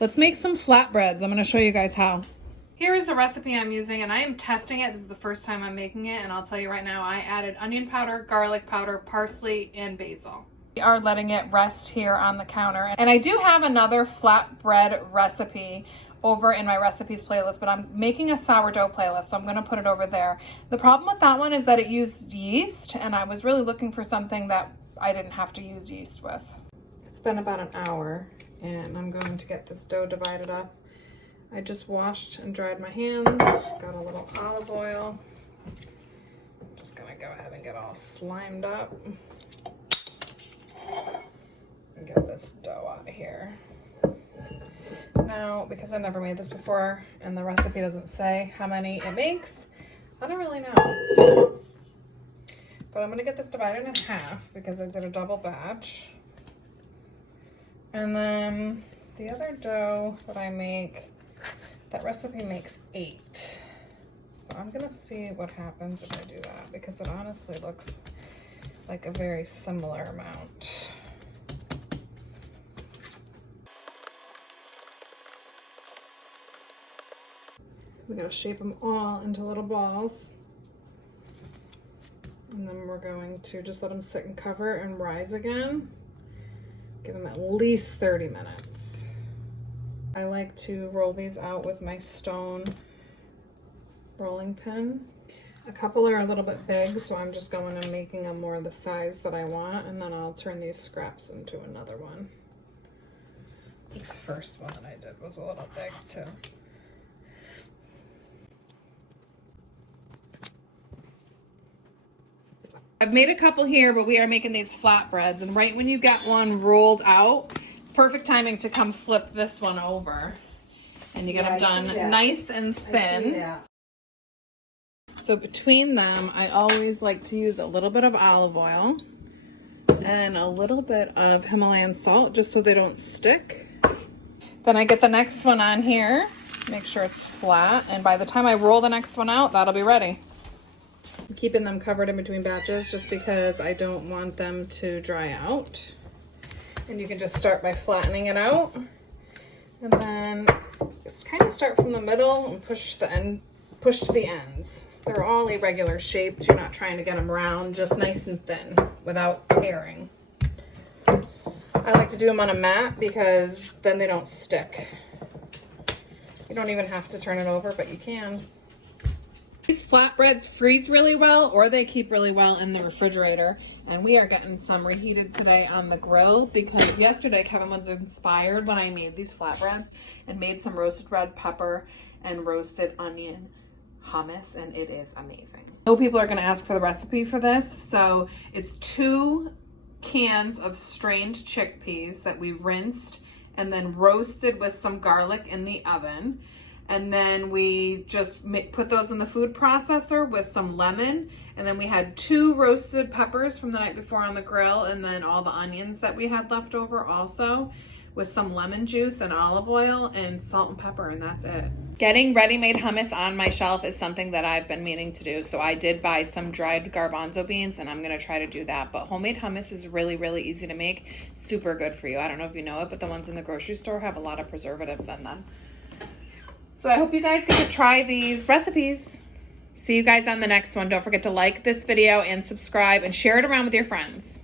Let's make some flatbreads. I'm going to show you guys how. Here is the recipe I'm using, and I am testing it. This is the first time I'm making it, and I'll tell you right now, I added onion powder, garlic powder, parsley, and basil. We are letting it rest here on the counter. And I do have another flatbread recipe over in my recipes playlist, but I'm making a sourdough playlist, so I'm going to put it over there. The problem with that one is that it used yeast, and I was really looking for something that I didn't have to use yeast with. It's been about an hour, and I'm going to get this dough divided up. I just washed and dried my hands, got a little olive oil. I'm just gonna go ahead and get all slimed up. And get this dough out of here. Now, because I've never made this before and the recipe doesn't say how many it makes, I don't really know. But I'm gonna get this divided in half because I did a double batch. And then the other dough that I make, that recipe makes 8. So I'm gonna see what happens if I do that, because it honestly looks like a very similar amount. We gotta shape them all into little balls. And then we're going to just let them sit and cover and rise again. Give them at least 30 minutes. I like to roll these out with my stone rolling pin. A couple are a little bit big, so I'm just going and making them more the size that I want, and then I'll turn these scraps into another one. This first one that I did was a little big too. I've made a couple here, but we are making these flatbreads, and right when you get one rolled out, perfect timing to come flip this one over, and you get them done nice and thin. So between them, I always like to use a little bit of olive oil and a little bit of Himalayan salt, just so they don't stick. Then I get the next one on here, make sure it's flat, and by the time I roll the next one out, that'll be ready. I'm keeping them covered in between batches just because I don't want them to dry out. And you can just start by flattening it out, and then just kind of start from the middle and push to the ends. They're all irregular shaped. You're not trying to get them round, just nice and thin without tearing. I like to do them on a mat because then they don't stick. You don't even have to turn it over, but you can. These flatbreads freeze really well, or they keep really well in the refrigerator. And we are getting some reheated today on the grill because yesterday Kevin was inspired when I made these flatbreads and made some roasted red pepper and roasted onion hummus, and it is amazing. I know people are going to ask for the recipe for this. So it's 2 cans of strained chickpeas that we rinsed and then roasted with some garlic in the oven. And then we just put those in the food processor with some lemon. And then we had 2 roasted peppers from the night before on the grill, and then all the onions that we had left over also, with some lemon juice and olive oil and salt and pepper, and that's it. Getting ready-made hummus on my shelf is something that I've been meaning to do. So I did buy some dried garbanzo beans, and I'm gonna try to do that. But homemade hummus is really, really easy to make. Super good for you. I don't know if you know it, but the ones in the grocery store have a lot of preservatives in them. So I hope you guys get to try these recipes. See you guys on the next one. Don't forget to like this video and subscribe and share it around with your friends.